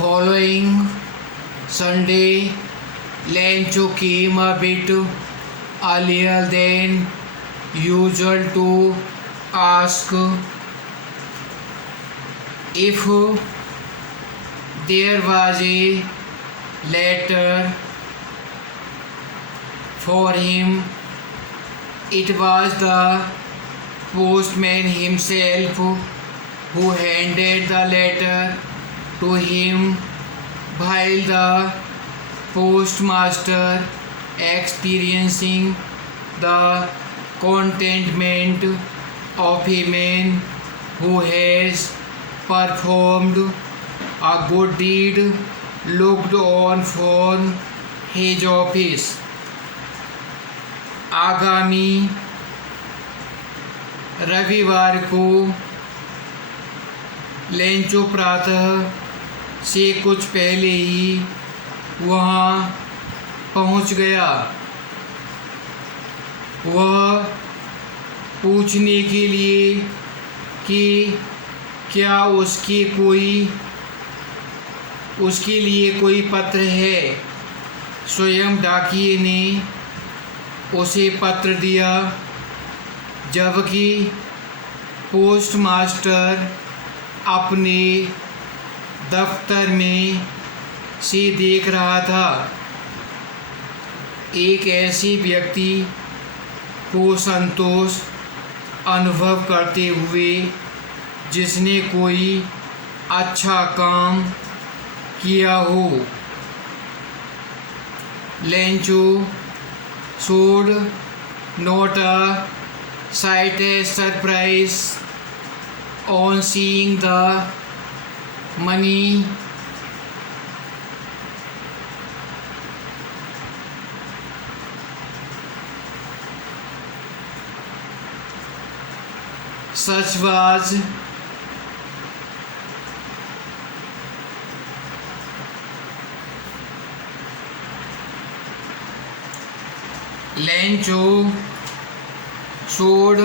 Following Sunday, Lencho came a bit earlier than usual to ask if there was a letter for him. It was the postman himself who handed the letter to him, while the postmaster, experiencing the contentment of a man who has performed a good deed, looked on from his office. आगामी रविवार को Lencho प्रातः से कुछ पहले ही वहाँ पहुँच गया। वह पूछने के लिए कि क्या उसके लिए कोई पत्र है। स्वयं डाकिये ने उसे पत्र दिया, जबकि पोस्टमास्टर अपने दफ्तर में से देख रहा था। एक ऐसे व्यक्ति को संतोष अनुभव करते हुए जिसने कोई अच्छा काम किया हो। Lencho showed not a slightest surprise on seeing the money. Such was Lencho showed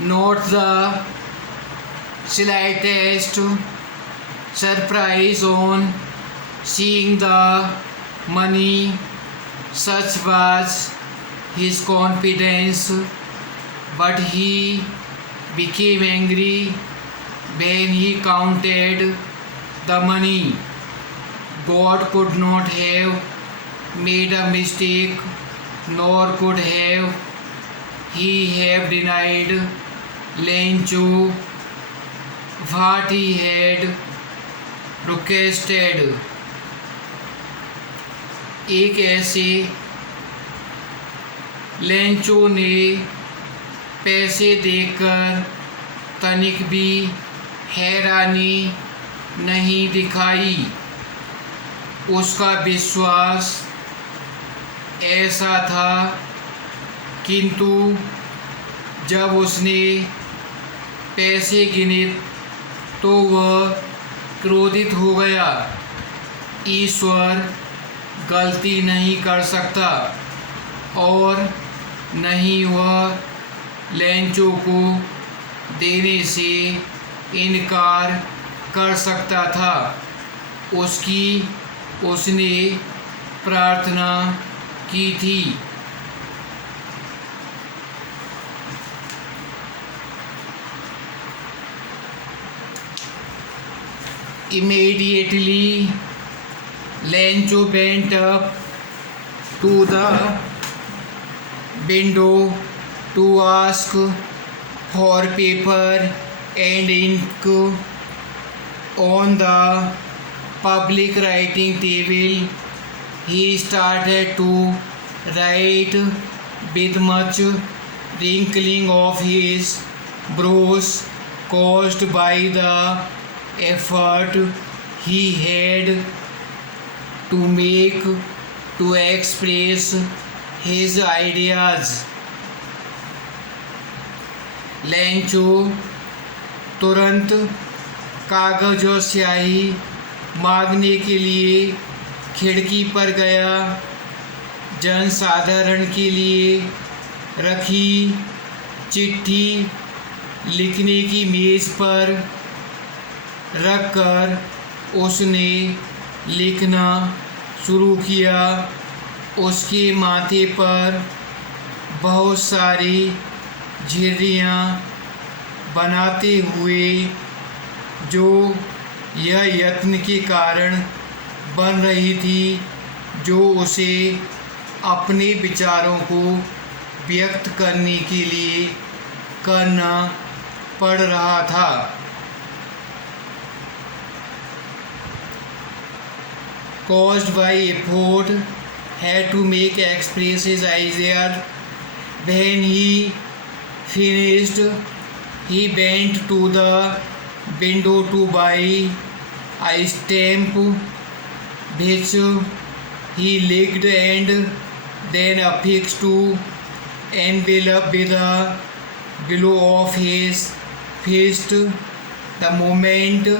not the slightest surprise on seeing the money. Such was his confidence, but he became angry when he counted the money. God could not have made a mistake, nor could he have denied Lencho what he had requested. एक ऐसे Lencho ने पैसे देखकर तनिक भी हैरानी नहीं दिखाई। उसका विश्वास ऐसा था, किंतु जब उसने पैसे गिने तो वह क्रोधित हो गया। ईश्वर गलती नहीं कर सकता और न ही वह लेंचो को देने से इनकार कर सकता था। उसने प्रार्थना की थी। Immediately, Lencho went up to the window to ask for paper and ink. On the public writing table, he started to write with much wrinkling of his brows caused by the effort he had to make to express his ideas. Lencho तुरंत कागज और स्याही मांगने के लिए खिड़की पर गया। जनसाधारण के लिए रखी चिट्ठी लिखने की मेज़ पर रखकर उसने लिखना शुरू किया। उसके माथे पर बहुत सारी झुर्रियाँ बनाते हुए, जो यह यत्न के कारण बन रही थी, जो उसे अपने विचारों को व्यक्त करने के लिए करना पड़ रहा था। Caused by effort, had to make express his idea. When he finished, he went to the window to buy a stamp, which he licked and then affixed to envelope with a blow of his fist. The moment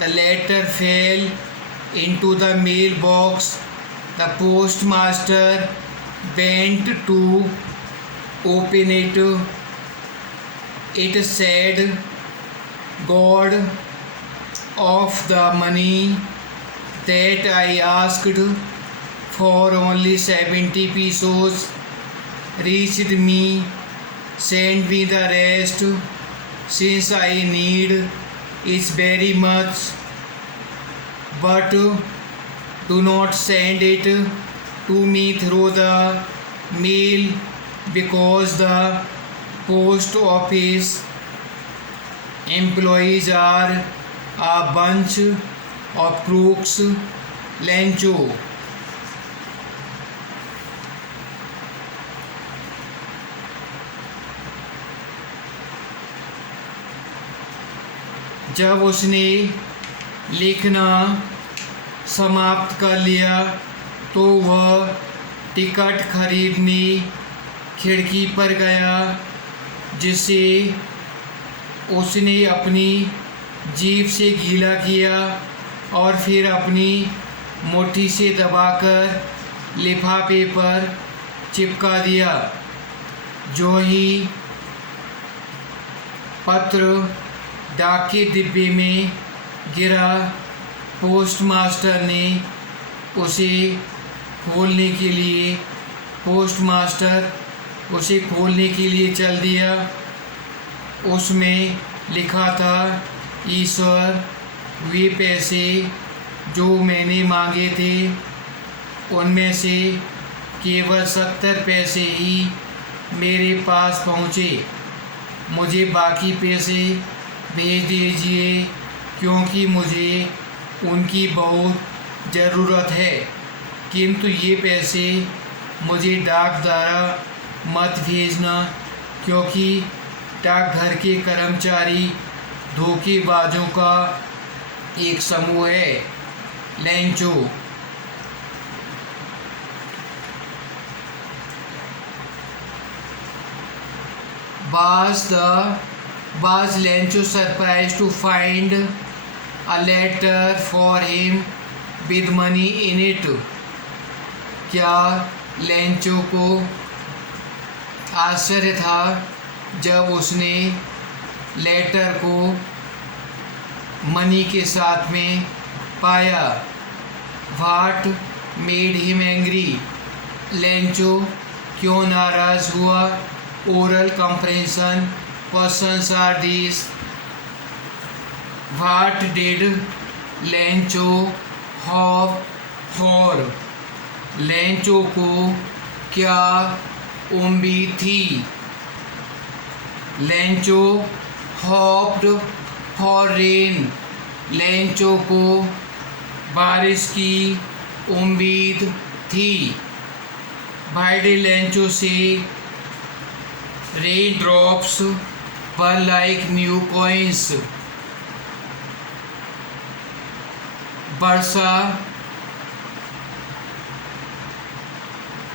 the letter fell into the mailbox, the postmaster bent to open it. It said, "God of the money that I asked for only 70 pesos reached me. Send me the rest, since I need it very much. But do not send it to me through the mail, because the post office employees are a bunch of crooks." Lencho. जब उसने लिखना समाप्त कर लिया तो वह ticket खरीदने खिड़की पर गया, जिसे उसने अपनी जीभ से गीला किया और फिर अपनी मुट्ठी से दबाकर लिफाफे पर चिपका दिया। जो ही पत्र डाक के डिब्बे में गिरा, पोस्टमास्टर ने उसे खोलने के लिए चल दिया। उसमें लिखा था, ईश्वर, वे पैसे जो मैंने मांगे थे उनमें से केवल 70 पैसे ही मेरे पास पहुँचे। मुझे बाकी पैसे भेज दीजिए, क्योंकि मुझे उनकी बहुत ज़रूरत है। किंतु ये पैसे मुझे डाक द्वारा मत भेजना, क्योंकि डाकघर के कर्मचारी धोखेबाजों का एक समूह है। Lencho. Was Lencho surprised to find a letter for him with money in it? क्या लेंचो को आश्चर्य था जब उसने लेटर को मनी के साथ में पाया? What made him angry? Lencho क्यों नाराज़ हुआ? Oral comprehension questions are these. What did Lencho hope for? Lencho को क्या उम्मीद थी? Lencho hoped for rain. Lencho को बारिश की उम्मीद थी। Why did Lencho say raindrops were like new coins? वर्षा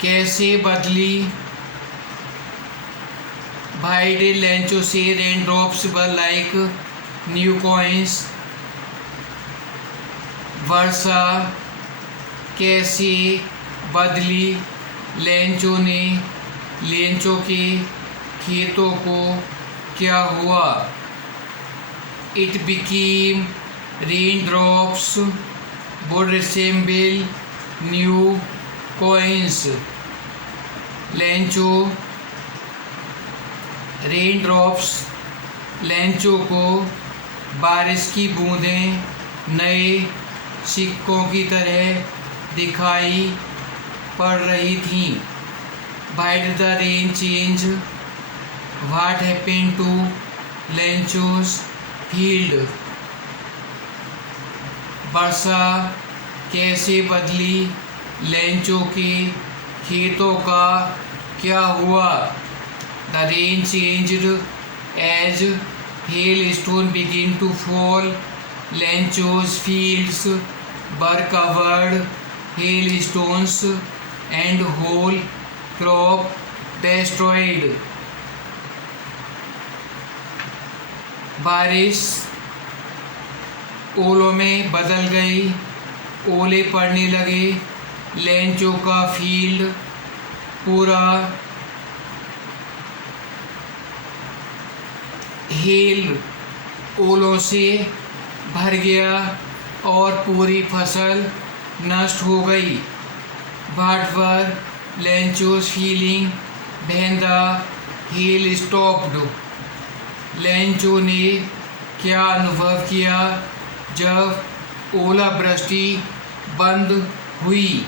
कैसे बदली? Why did Lencho say raindrops were like new coins? वर्षा कैसे बदली? लेंचो ने लेंचो के खेतों को क्या हुआ? It became Raindrops would resemble new coins. Lencho raindrops Lencho को बारिश की बूंदें नए सिक्कों की तरह दिखाई पड़ रही थीं. Why did the rain change? What happened to लेंचो's field? वर्षा कैसे बदली, लेंचो के खेतों का क्या हुआ? The rain changed as hailstone began to fall. लेंचो's fields were covered hailstones and whole crop destroyed. बारिश ओलों में बदल गई, ओले पड़ने लगे, लेंचो का फील्ड पूरा हेल ओलों से भर गया और पूरी फसल नष्ट हो गई. What were लेंचो's feeling when the hail stopped? Lencho ने क्या अनुभव किया जब ओलावृष्टि बंद हुई.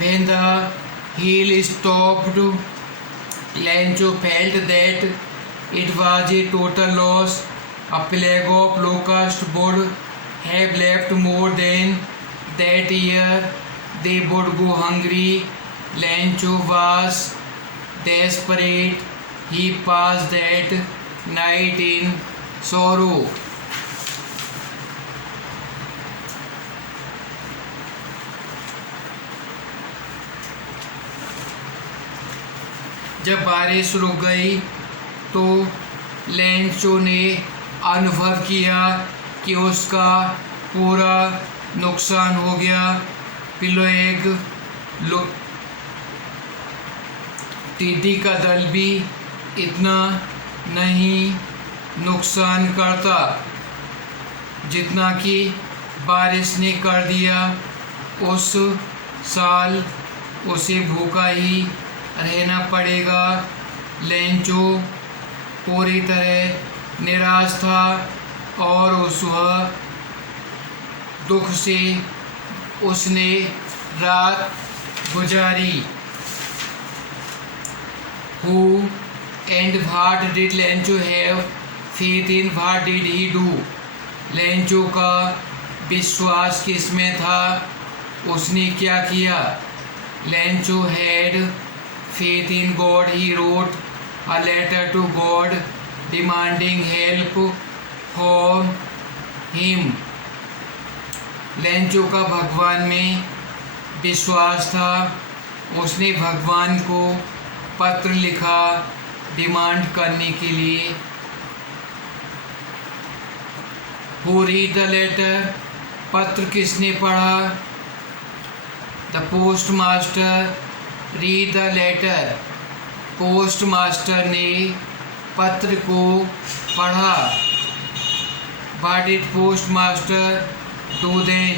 When the hail stopped, Lencho felt that it was a total loss. A plague of locusts would have left more than that year. They would go hungry. Lencho was desperate. He passed that night in sorrow. जब बारिश रुक गई तो Lencho ने अनुभव किया कि उसका पूरा नुकसान हो गया. प्लेग टिड्डी का दल भी इतना नहीं नुकसान करता जितना कि बारिश ने कर दिया. उस साल उसे भूखा ही रहना पड़ेगा. लेंचो पूरी तरह निराश था और वह दुख से उसने रात गुजारी. Who and what did Lencho have faith in? What did he do? Lencho का विश्वास किस में था, उसने क्या किया? Lencho had faith in God. He wrote a letter to God demanding help for him. Lencho का भगवान में विश्वास था. उसने भगवान को पत्र लिखा डिमांड करने के लिए. Who read the letter? पत्र किसने पढ़ा? The postmaster read the letter. Post master ने पत्र को पढ़ा. What did postmaster do then?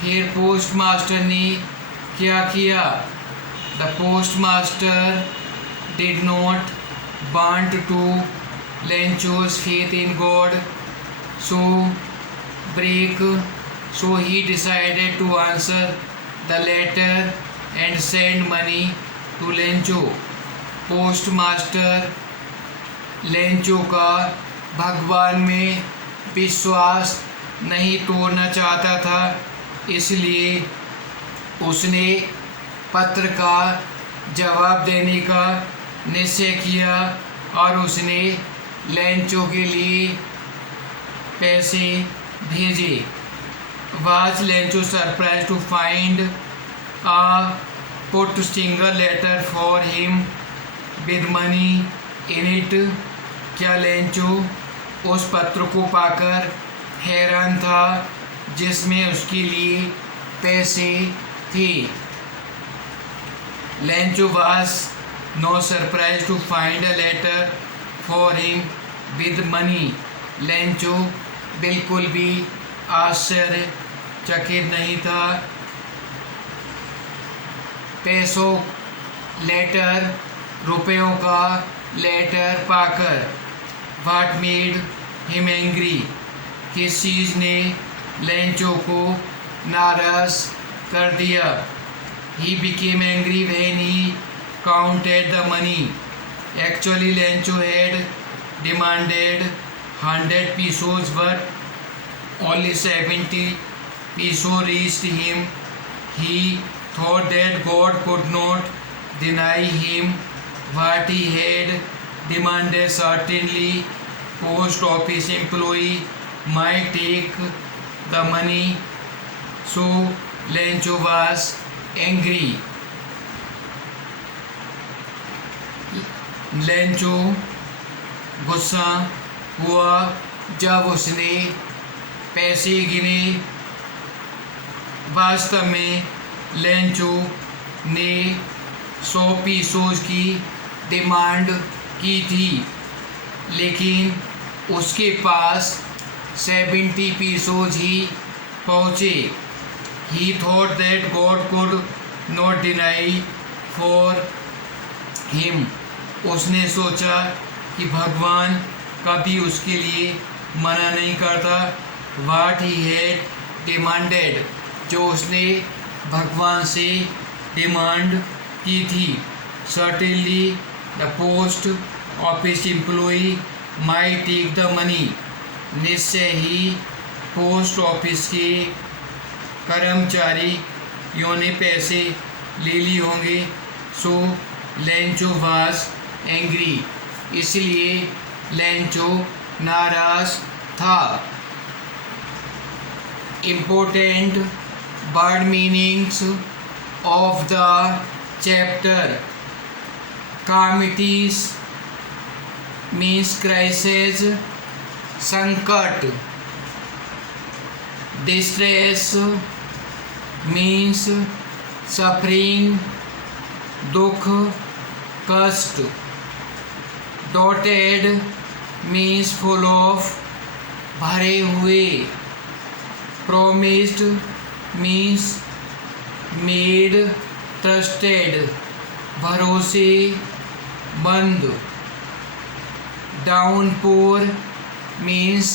फिर पोस्ट मास्टर ने क्या किया? The postmaster did not want to Lencho's faith in God so he decided to answer the letter and send money to Lencho. Post master Lencho का भगवान में विश्वास नहीं तोड़ना चाहता था, इसलिए उसने पत्र का जवाब देने का निश्चय किया और उसने लेंचो के लिए पैसे भेजे. Was Lencho surprised to find a put single letter for him with money in it? क्या लेंचो उस पत्र को पाकर हैरान था जिसमें उसके लिए पैसे थे? Lencho was no surprised to find a letter for him with money. Lencho बिल्कुल भी आश्चर्यचकित नहीं था। पैसों लेटर, रुपयों का लेटर पाकर। What made him angry? किस चीज़ ने लेंचो को नाराज कर दिया? He became angry when he counted the money. Actually, Lencho had demanded 100 pesos, but only 70 pesos reached him. He thought that God could not deny him what he had demanded. Certainly, post office employee might take the money. So Lencho was angry. Lencho गुस्सा हुआ जब उसने पैसे गिने। वास्तव में Lencho ने 100 pesos की डिमांड की थी, लेकिन उसके पास 70 पीसोज ही पहुँचे। He thought that God could not deny for him. उसने सोचा कि भगवान कभी उसके लिए मना नहीं करता। What he had demanded, जो उसने भगवान से डिमांड की थी। Certainly the post office employee might take the money. निश्चय ही पोस्ट ऑफिस के कर्मचारियों ने पैसे ले लिए होंगे। So Lencho was angry. इसलिए लेंचो नाराज था। Important word meanings of the chapter. Calamities means crisis, संकट। Distress means suffering, दुख, कष्ट। Dotted means full of, भरे हुए। Promised means made trusted, भरोसे बंद। Downpour means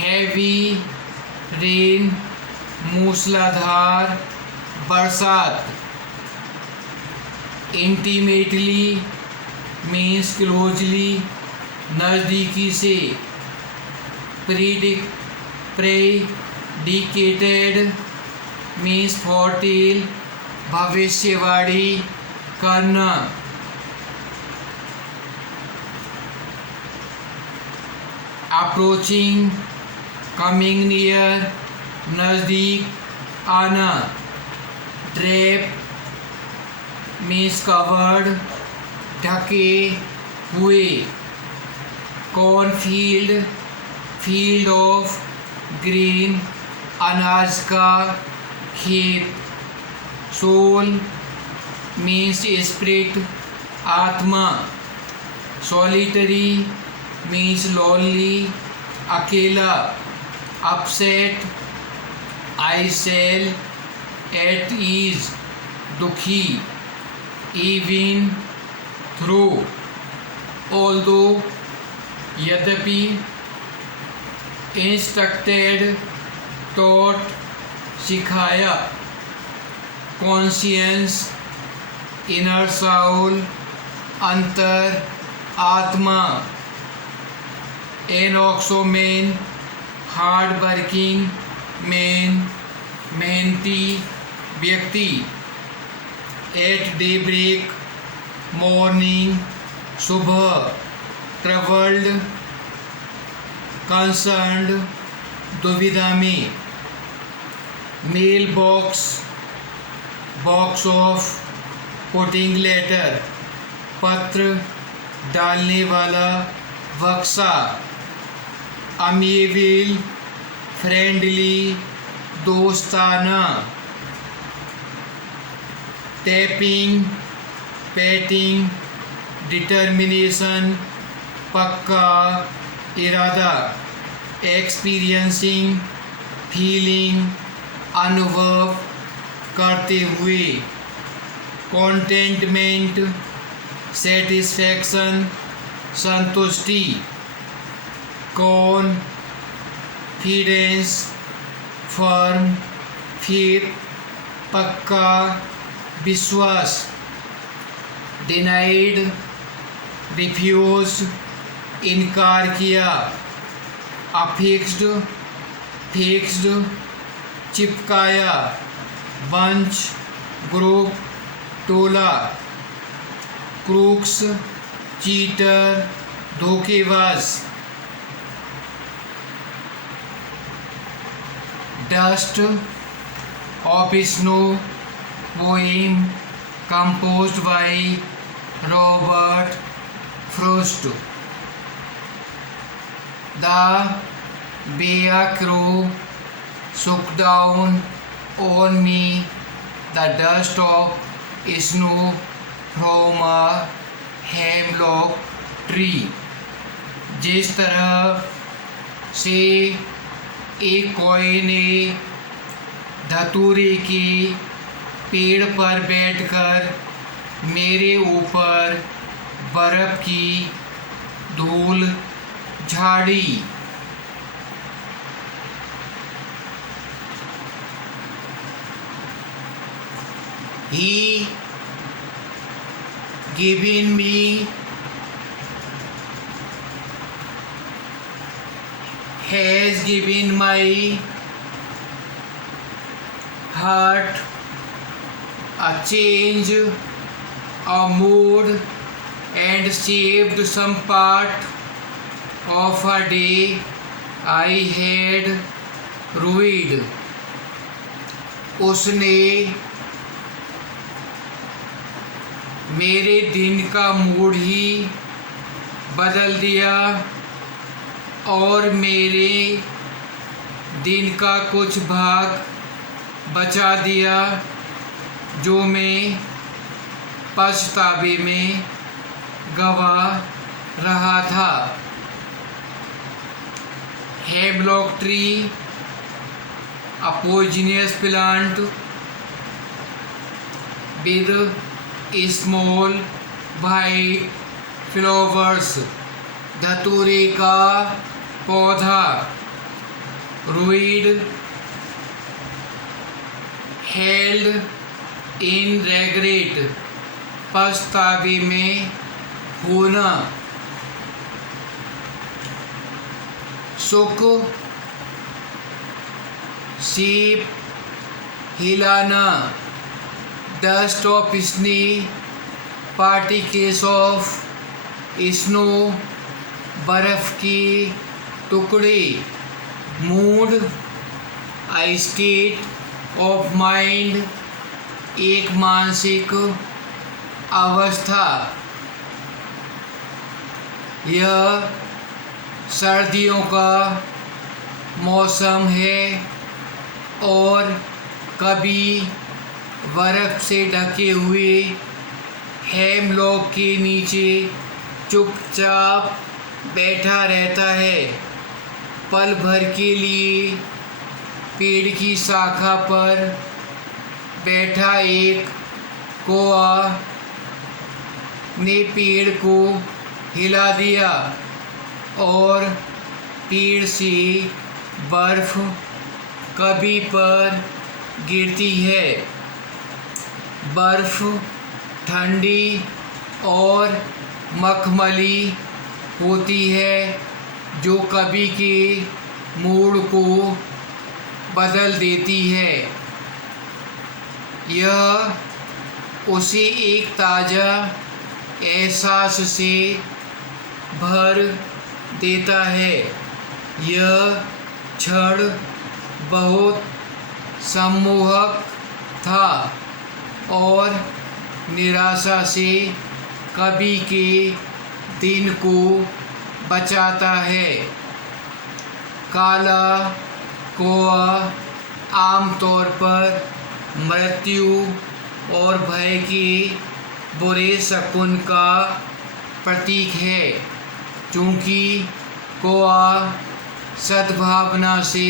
heavy rain, मूसलाधार बरसात। Intimately means closely, नज़दीकी से। Predicated means foretell, भविष्यवाणी करना। Approaching, coming near, नज़दीक आना। Drape means covered, ढके हुए। Cornfield, field of green, अनाज का खेत। Soul means spirit, आत्मा। Solitary means lonely, अकेला। Upset, I shall, at ease, दुखी। Even, through, although, यद्यपि। Instructed, taught, सिखाया। Conscience, inner soul, अंतर आत्मा। Anoxoman, हार्ड वर्किंग मैन, मेहनती व्यक्ति। एट डे ब्रेक, मॉर्निंग, सुबह। ट्रबल्ड, कंसर्न्ड, दुविधा में। Mail box, box of putting letter, पत्र डालने वाला बक्सा। अमीवेल, फ्रेंडली, दोस्ताना। टैपिंग, पैटिंग, डिटर्मिनेशन, पक्का इरादा। एक्सपीरियंसिंग, फीलिंग, अनुभव करते हुए। कॉन्टेंटमेंट, सेटिस्फैक्शन, संतुष्टि। कॉन्फिडेंस, फर्म, फेथ, पक्का, विश्वास। डिनाइड, रिफ्यूज, इनकार किया। अफिक्स्ड, फिक्स्ड, चिपकाया। बंच, ग्रुप, टोला। क्रूक्स, चीटर, धोखेबाज। Dust of snow, poem composed by Robert Frost. The bear crow shook down on me the dust of snow from a hemlock tree. जिस तरह से एक कौए ने धतूरे के पेड़ पर बैठकर मेरे ऊपर बर्फ की धूल झाड़ी। He given me has given my heart a change, a mood, and saved some part of a day I had ruined. उसने मेरे दिन का मूड ही बदल दिया और मेरे दिन का कुछ भाग बचा दिया जो मैं पछतावे में गवा रहा था। Hemlock tree, a poisonous plant with small white flowers. धतूरे का पौधा। रुइड, हेल्ड इन रेग्रेट, पछतावे में होना। सुख, सीप, हिलाना। Dust of snow, particles of snow, बर्फ के टुकड़े। Mood, a state of mind, एक मानसिक अवस्था। यह सर्दियों का मौसम है और कभी बर्फ से ढके हुए हेमलॉक के नीचे चुपचाप बैठा रहता है। पल भर के लिए पेड़ की शाखा पर बैठा एक कौआ ने पेड़ को हिला दिया और पेड़ से बर्फ कभी पर गिरती है। बर्फ ठंडी और मखमली होती है जो कभी के मूड को बदल देती है। यह उसे एक ताज़ा एहसास से भर देता है। यह क्षण बहुत सम्मोहक था और निराशा से कभी के दिन को बचाता है। काला कौआ आमतौर पर मृत्यु और भय के बुरे शकुन का प्रतीक है। चूँकि कौआ सद्भावना से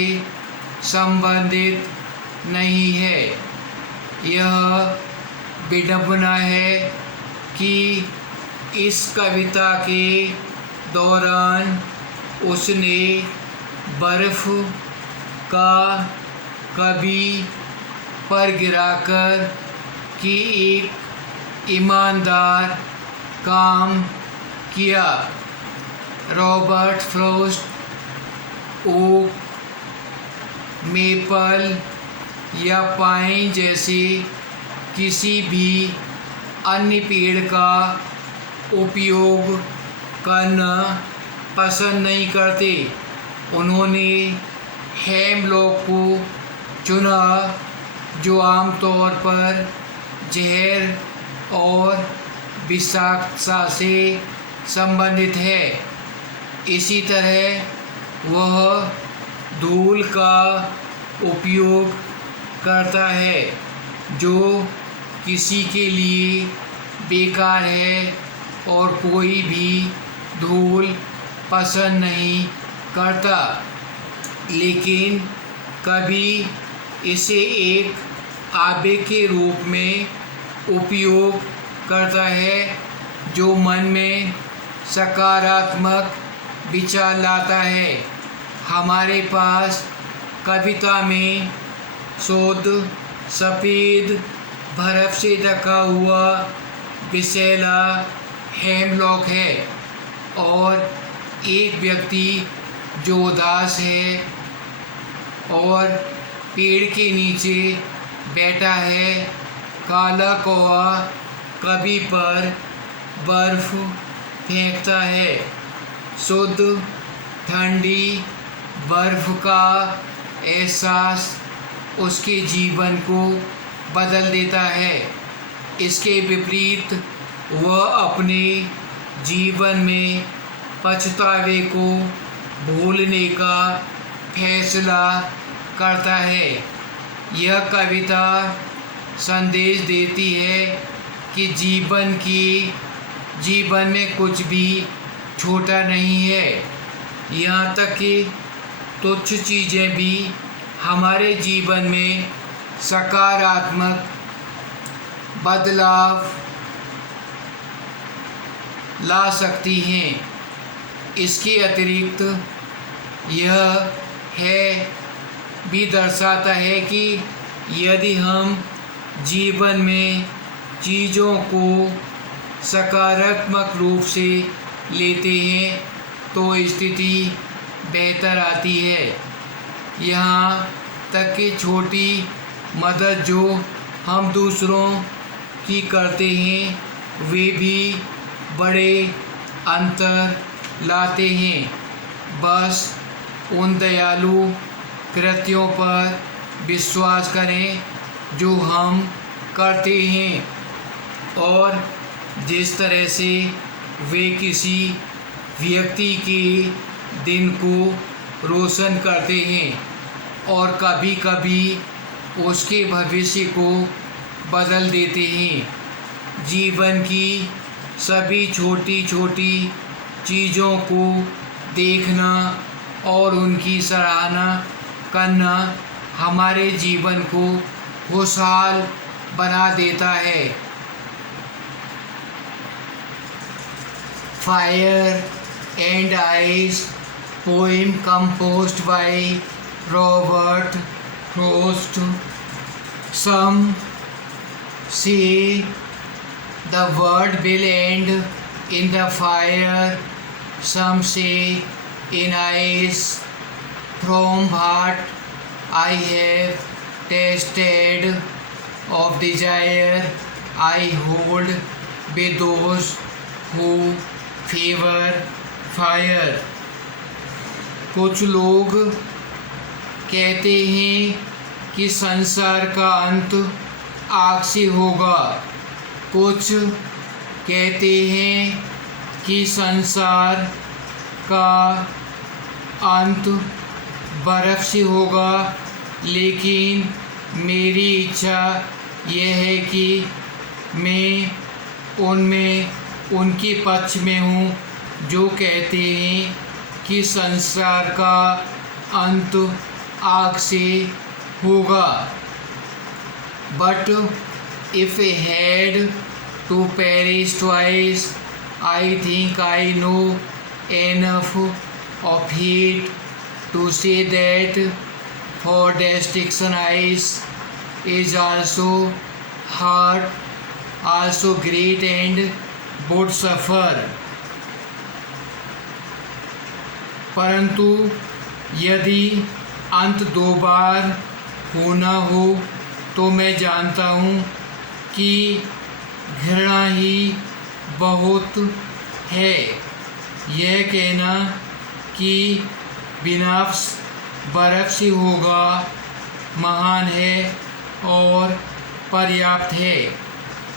संबंधित नहीं है। यह विडंबना है कि इस कविता के दौरान उसने बर्फ का कभी पर गिराकर कि एक ईमानदार काम किया। रॉबर्ट फ्रॉस्ट ओक, मेपल या पाइन जैसे किसी भी अन्य पेड़ का उपयोग करना पसंद नहीं करते। उन्होंने हेमलॉक को चुना, जो आमतौर पर जहर और विषाक्तता से संबंधित है। इसी तरह वह धूल का उपयोग करता है, जो किसी के लिए बेकार है और कोई भी धूल पसंद नहीं करता, लेकिन कभी इसे एक आवेग के रूप में उपयोग करता है जो मन में सकारात्मक विचार लाता है। हमारे पास कविता में शुद्ध सफ़ेद बर्फ से ढका हुआ विषैला हेमलॉक है और एक व्यक्ति जो उदास है और पेड़ के नीचे बैठा है। काला कौवा कभी पर बर्फ फेंकता है। शुद्ध ठंडी बर्फ का एहसास उसके जीवन को बदल देता है। इसके विपरीत वह अपने जीवन में पछतावे को भूलने का फैसला करता है। यह कविता संदेश देती है कि जीवन में कुछ भी छोटा नहीं है। यहाँ तक कि तुच्छ चीज़ें भी हमारे जीवन में सकारात्मक बदलाव ला सकती हैं। इसके अतिरिक्त यह भी दर्शाता है कि यदि हम जीवन में चीज़ों को सकारात्मक रूप से लेते हैं तो स्थिति बेहतर आती है। यहाँ तक कि छोटी मदद जो हम दूसरों की करते हैं वे भी बड़े अंतर लाते हैं। बस उन दयालु कृत्यों पर विश्वास करें जो हम करते हैं और जिस तरह से वे किसी व्यक्ति के दिन को रोशन करते हैं और कभी कभी उसके भविष्य को बदल देते हैं। जीवन की सभी छोटी छोटी चीज़ों को देखना और उनकी सराहना करना हमारे जीवन को खुशहाल बना देता है। Fire and ice poem composed by Robert Frost. Some say the world will end in the fire, some say in ice. From what I have tasted of desire, I hold with those who favor fire. कुछ लोग कहते हैं कि संसार का अंत आग से होगा, कुछ कहते हैं कि संसार का अंत बर्फ़ से होगा, लेकिन मेरी इच्छा यह है कि मैं उनके पक्ष में हूँ जो कहते हैं कि संसार का अंत आग से होगा। But if I had to perish twice, I think I know enough of it to say that for destruction is also hard, also great and would suffer. परंतु यदि अंत 2 बार होना हो तो मैं जानता हूँ कि घृणा ही बहुत है। यह कहना कि विनाश बर्फ से होगा महान है और पर्याप्त है।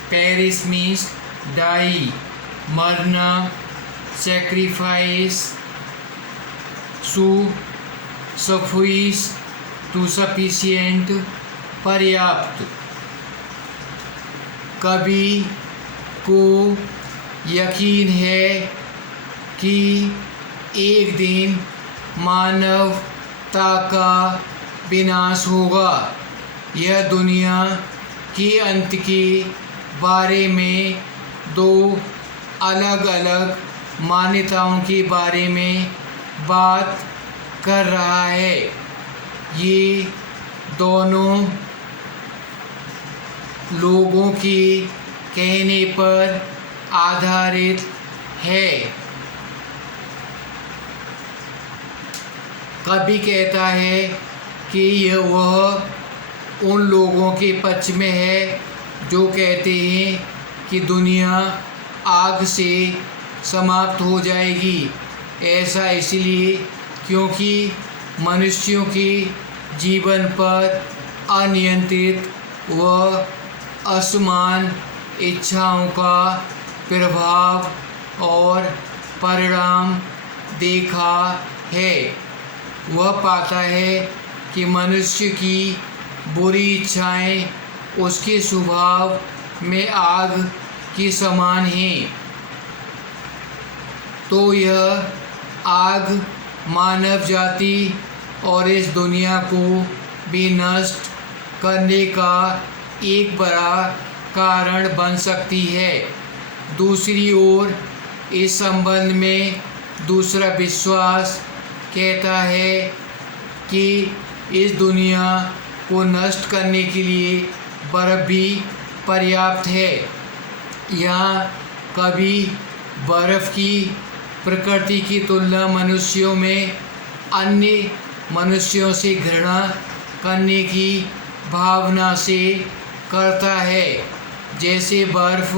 पेरिस मीन्स डाई, मरना, सेक्रीफाइस, सफिस, टू सफिशिएंट, पर्याप्त। कवि को यकीन है कि एक दिन मानवता का विनाश होगा। यह दुनिया के अंत के बारे में 2 अलग अलग मान्यताओं के बारे में बात कर रहा है। ये दोनों लोगों के कहने पर आधारित है। कवि कहता है कि वह उन लोगों के पक्ष में है जो कहते हैं कि दुनिया आग से समाप्त हो जाएगी। ऐसा इसलिए क्योंकि मनुष्यों के जीवन पर अनियंत्रित व असमान इच्छाओं का प्रभाव और परिणाम देखा है। वह पाता है कि मनुष्य की बुरी इच्छाएं उसके स्वभाव में आग की समान हैं। तो यह आग मानव जाति और इस दुनिया को भी नष्ट करने का एक बड़ा कारण बन सकती है। दूसरी ओर इस संबंध में दूसरा विश्वास कहता है कि इस दुनिया को नष्ट करने के लिए बर्फ भी पर्याप्त है। यहाँ कभी बर्फ की प्रकृति की तुलना मनुष्यों में अन्य मनुष्यों से घृणा करने की भावना से करता है। जैसे बर्फ